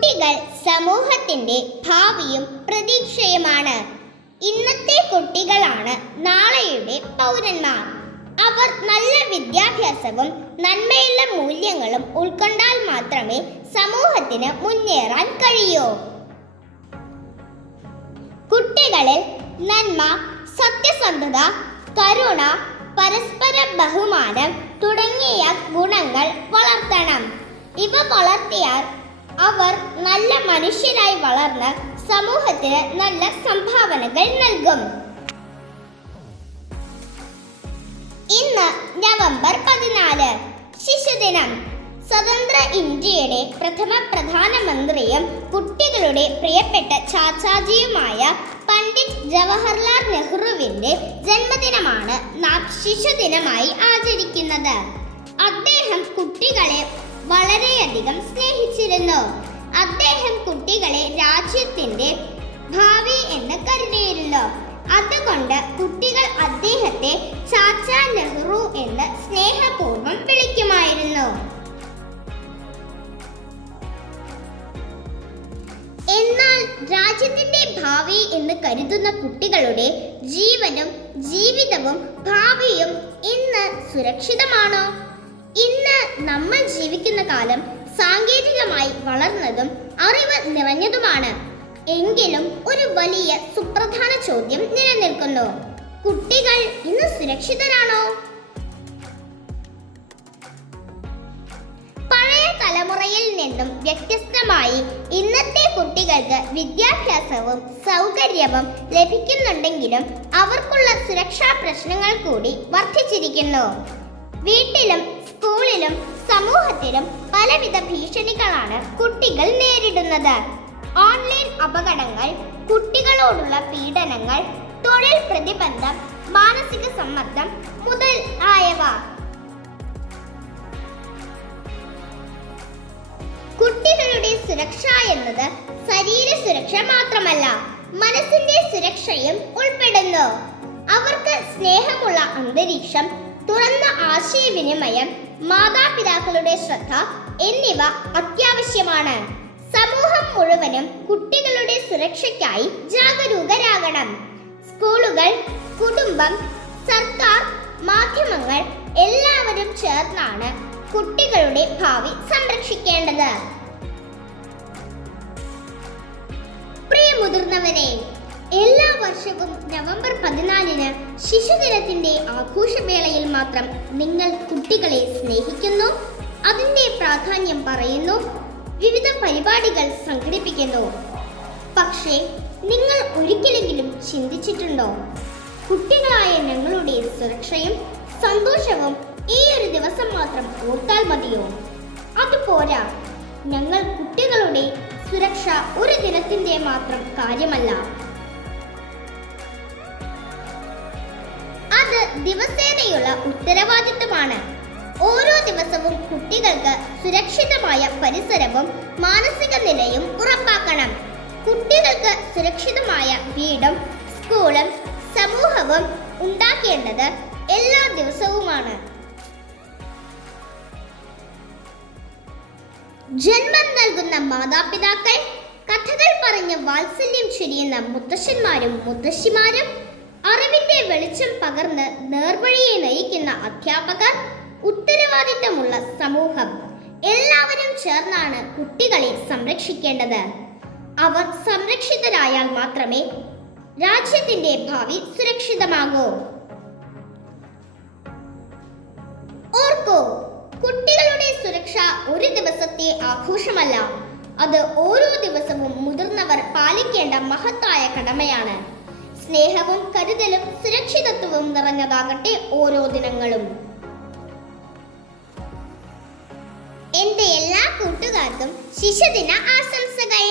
കുട്ടികൾ സമൂഹത്തിന്റെ ഭാവിയും പ്രതീക്ഷയുമാണ്. ഇന്നത്തെ കുട്ടികളാണ് നാളെയുടെ പൗരന്മാർ. അവർ നല്ല വിദ്യാഭ്യാസവും നന്മയുള്ള മൂല്യങ്ങളും ഉൾക്കൊണ്ടാൽ മാത്രമേ സമൂഹത്തിന് മുന്നേറാൻ കഴിയൂ. കുട്ടികളിൽ നന്മ, സത്യസന്ധത, കരുണ, പരസ്പര ബഹുമാനം തുടങ്ങിയ ഗുണങ്ങൾ വളർത്തണം. ഇവ വളർത്തിയാൽ അവർ നല്ല മനുഷ്യരായി വളർന്ന് സമൂഹത്തിന് നല്ല സംഭാവനകൾ നൽകും. ഇന്ന് നവംബർ 14 ശിശുദിനം. സ്വതന്ത്ര ഇന്ത്യയുടെ പ്രഥമ പ്രധാനമന്ത്രിയും കുട്ടികളുടെ പ്രിയപ്പെട്ട ചാച്ചാജിയുമായ പണ്ഡിറ്റ് ജവഹർലാൽ നെഹ്റുവിന്റെ ജന്മദിനമാണ് നാം ശിശുദിനമായി ആചരിക്കുന്നത്. അദ്ദേഹം കുട്ടികളെ വളരെയധികം സ്നേഹിച്ചിരുന്നു. അദ്ദേഹം കുട്ടികളെ രാജ്യത്തിന്റെ ഭാവി എന്ന് കരുതിയിരുന്നു. അതുകൊണ്ട് കുട്ടികൾ അദ്ദേഹത്തെ ചാച്ചാ നെഹ്റു എന്ന് സ്നേഹപൂർവ്വം വിളിക്കുമായിരുന്നു. എന്നാൽ രാജ്യത്തിന്റെ ഭാവി എന്ന് കരുതുന്ന കുട്ടികളുടെ ജീവനും ജീവിതവും ഭാവിയും ഇന്ന് സുരക്ഷിതമാണോ? ഇന്ന് നമ്മൾ ജീവിക്കുന്ന കാലം സാങ്കേതികമായി വളർന്നതും അറിവ് നിറഞ്ഞതുമാണ്. എങ്കിലും ഒരു വലിയ സുപ്രധാന ചോദ്യം നിലനിൽക്കുന്നു. കുട്ടികൾ ഇന്ന് സുരക്ഷിതരാണോ? പഴയ തലമുറയിൽ നിന്നും വ്യത്യസ്തമായി ഇന്നത്തെ കുട്ടികൾക്ക് വിദ്യാഭ്യാസവും സൗകര്യവും ലഭിക്കുന്നുണ്ടെങ്കിലും അവർക്കുള്ള സുരക്ഷാ പ്രശ്നങ്ങൾ കൂടി വർദ്ധിച്ചിരിക്കുന്നു. വീട്ടിലും സ്കൂളിലും സമൂഹത്തിലും പലവിധ ഭീഷണികളാണ് കുട്ടികൾ നേരിടുന്നത്. ഓൺലൈൻ അപകടങ്ങൾ, കുട്ടികളോടുള്ള പീഡനങ്ങൾ, തൊഴിൽ പ്രതിബന്ധം, മാനസിക സമ്മർദ്ദം മുതലായവ. കുട്ടികളുടെ സുരക്ഷ എന്നത് ശരീര സുരക്ഷ മാത്രമല്ല, മനസ്സിന്റെ സുരക്ഷയും ഉൾപ്പെടുന്നു. അവർക്ക് സ്നേഹമുള്ള അന്തരീക്ഷം, തുറന്ന ആശയവിനിമയം, മാതാപിതാക്കളുടെ ശ്രദ്ധ എന്നിവ അത്യാവശ്യമാണ്. സമൂഹം മുഴുവനും കുട്ടികളുടെ സുരക്ഷയ്ക്കായി ജാഗരൂകരാകണം. സ്കൂളുകൾ, കുടുംബം, സർക്കാർ, മാധ്യമങ്ങൾ എല്ലാവരും ചേർന്നാണ് കുട്ടികളുടെ ഭാവി സംരക്ഷിക്കേണ്ടത്. പ്രിയ മുതിർന്നവരെ, എല്ലാ വർഷവും നവംബർ 14 ശിശുദിനത്തിന്റെ ആഘോഷവേളയിൽ മാത്രം നിങ്ങൾ കുട്ടികളെ സ്നേഹിക്കുന്നു, അതിന്റെ പ്രാധാന്യം പറയുന്നു, വിവിധ പരിപാടികൾ സംഘടിപ്പിക്കുന്നു. പക്ഷേ നിങ്ങൾ ഒരിക്കലെങ്കിലും ചിന്തിച്ചിട്ടുണ്ടോ, കുട്ടികളായ ഞങ്ങളുടെ സുരക്ഷയും സന്തോഷവും ഈ ഒരു ദിവസം മാത്രം ഓർത്താൽ മതിയോ? അതുപോരാ. ഞങ്ങൾ കുട്ടികളുടെ സുരക്ഷ ഒരു ദിനത്തിന്റെ മാത്രം കാര്യമല്ല, അത് ദിവസേനയുള്ള ഉത്തരവാദിത്തമാണ്. ഓരോ ദിവസവും കുട്ടികൾക്ക് സുരക്ഷിതമായ പരിസരവും മാനസിക നിലയും ഉറപ്പാക്കണം. കുട്ടികൾക്ക് സുരക്ഷിതമായ വീടും സ്കൂളും സമൂഹവും ഉണ്ടാക്കേണ്ടത് എല്ലാ ദിവസവുമാണ്. ജന്മം നൽകുന്ന മാതാപിതാക്കൾ, കഥകൾ പറഞ്ഞ് വാത്സല്യം ചൊരിയുന്ന മുത്തശ്ശന്മാരും മുത്തശ്ശിമാരും, അറിവിന്റെ വെളിച്ചം പകർന്ന് നേർവഴിയെ നയിക്കുന്ന അധ്യാപകർ, ഉത്തരവാദിത്തമുള്ള സമൂഹം എല്ലാവരും ചേർന്നാണ് കുട്ടികളെ സംരക്ഷിക്കേണ്ടത്. അവർ സംരക്ഷിതരായാൽ മാത്രമേ രാജ്യത്തിന്റെ ഭാവി സുരക്ഷിതമാകൂ. ഓർക്കൂ, കുട്ടികളുടെ സുരക്ഷ ഒരു ദിവസത്തെ ആഘോഷമല്ല, അത് ഓരോ ദിവസവും മുതിർന്നവർ പാലിക്കേണ്ട മഹത്തായ കടമയാണ്. സ്നേഹവും കരുതലും സുരക്ഷിതത്വവും നിറഞ്ഞതാകട്ടെ ഓരോ ദിനങ്ങളും. എന്റെ എല്ലാ കൂട്ടുകാർക്കും ശിശുദിന ആശംസകൾ.